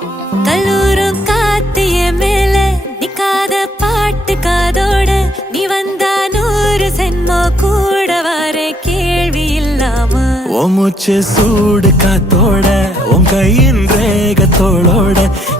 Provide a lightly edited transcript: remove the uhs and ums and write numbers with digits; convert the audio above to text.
கல்லூரும் காத்திய மேல நிக்காத பாட்டு காதோட நீ வந்தா 100 சென்மோ கூட வர கேள்வி இல்லாம ஓ மூச்சு சூடு காத்தோட உன் கையின் ரேகத்தோளோட